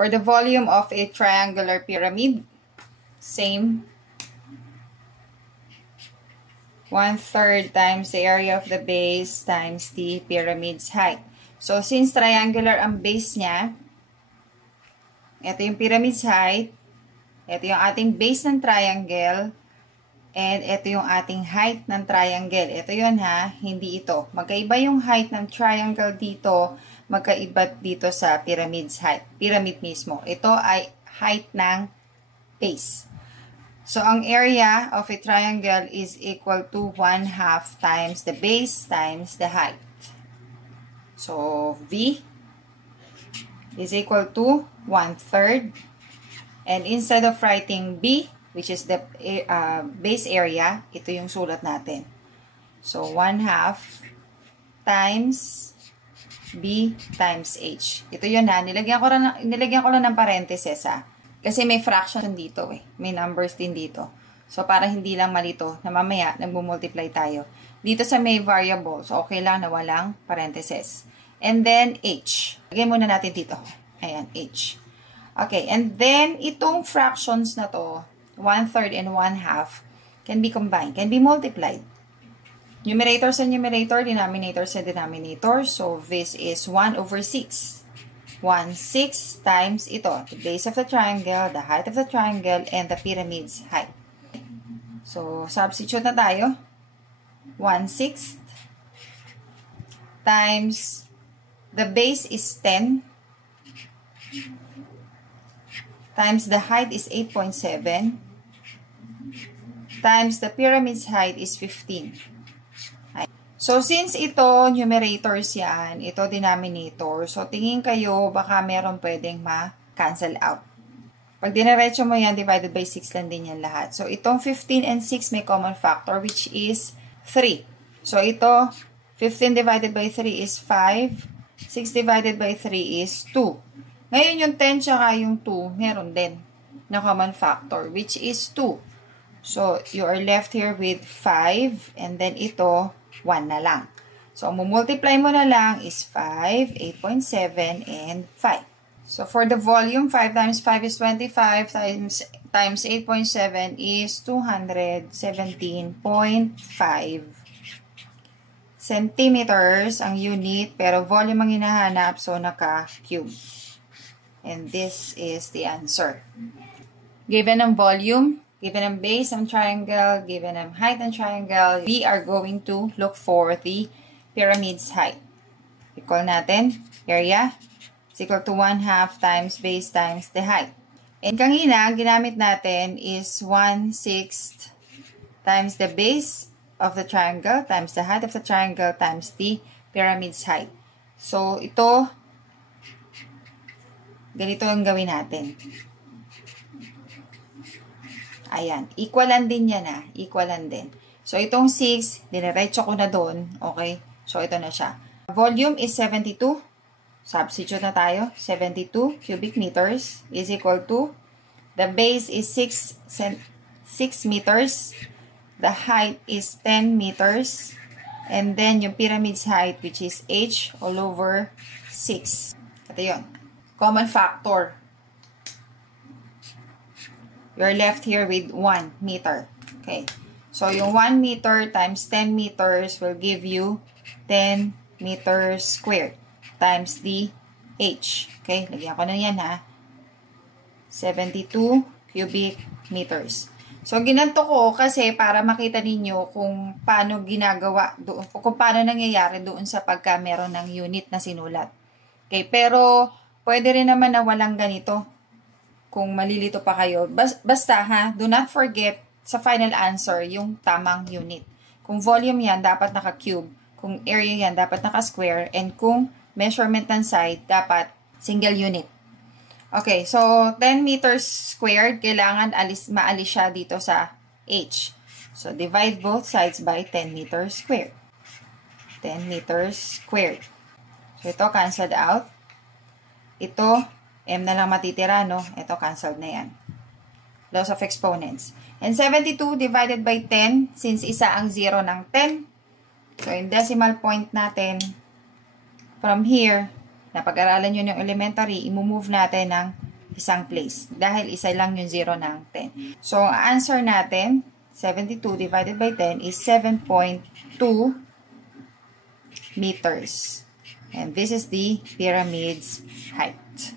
For the volume of a triangular pyramid, same. 1/3 times the area of the base times the pyramid's height. So, since triangular ang base niya, ito yung pyramid's height, ito yung ating base ng triangle, and ito yung ating height ng triangle. Ito yun ha, hindi ito. Magkaiba yung height ng triangle dito, magkaiba dito sa pyramid's height. Pyramid mismo. Ito ay height ng base. So, ang area of a triangle is equal to 1/2 times the base times the height. So, V is equal to 1/3. And instead of writing B, which is the base area, ito yung sulat natin. So, 1/2 times B times H. Ito yun ha. Nilagyan ko lang ng parentheses ha. Kasi may fraction dito eh. May numbers din dito. So, para hindi lang malito na mamaya nagmumultiply tayo. Dito sa may variable, so okay lang na walang parentheses. And then, H. Lagyan muna natin dito. Ayan, H. Okay, and then, itong fractions na to, 1/3 and 1/2, can be combined, can be multiplied. Numerator sa numerator, denominator sa denominator. So, this is 1/6. 1/6 times ito, the base of the triangle, the height of the triangle, and the pyramid's height. So, substitute na tayo. 1/6 times the base is 10 times the height is 8.7 times the pyramid's height is 15. So, since ito, numerators yan, ito denominator, so tingin kayo, baka meron pwedeng ma-cancel out. Pag dinaretso mo yan, divided by 6 lang din yan lahat. So, itong 15 and 6 may common factor, which is 3. So, ito, 15 divided by 3 is 5. 6 divided by 3 is 2. Ngayon, yung 10 tsaka yung 2, meron din na common factor, which is 2. So, you are left here with 5, and then ito, 1 na lang. So, multiply mo na lang is 5, 8.7, and 5. So, for the volume, 5 times 5 is 25, times 8.7 is 217.5 centimeters ang unit, pero volume ang hinahanap, so naka-cube. And this is the answer. Given ang volume, given ang base ng triangle, given ang height ng triangle, we are going to look for the pyramid's height. Recall natin, area is equal to 1/2 times base times the height. And kanina, ginamit natin is 1/6 times the base of the triangle times the height of the triangle times the pyramid's height. So, ito, ganito ang gawin natin. Ayan. Equalan din yan ha. Equalan din. So, itong 6, diniretso ko na doon. Okay? So, ito na siya. Volume is 72. Substitute na tayo. 72 cubic meters is equal to, the base is 6 meters. The height is 10 meters. And then, yung pyramid's height, which is h all over 6. Ito yun. Common factor. You're left here with 1 meter. Okay. So, yung 1 meter times 10 meters will give you 10 meters squared times the h. Okay. Lagyan ko na yan ha. 72 cubic meters. So, ginanto ko kasi para makita ninyo kung paano ginagawa doon, o kung paano nangyayari doon sa pagka meron ng unit na sinulat. Okay, pero pwede rin naman na walang ganito kung malilito pa kayo. Basta ha, do not forget sa final answer yung tamang unit. Kung volume yan, dapat naka-cube. Kung area yan, dapat naka-square. And kung measurement ng side, dapat single unit. Okay, so 10 meters squared, kailangan maalis siya dito sa h. So, divide both sides by 10 meters squared. 10 meters squared. So, ito cancelled out. Ito, m na lang matitira, no? Ito, cancelled na yan. Laws of exponents. And 72 divided by 10, since isa ang 0 ng 10. So, in decimal point natin, from here, napag-aralan nyo yung elementary, i-move natin ng isang place. Dahil isa lang yung 0 ng 10. So, answer natin, 72 divided by 10 is 7.2 meters. And this is the pyramid's height.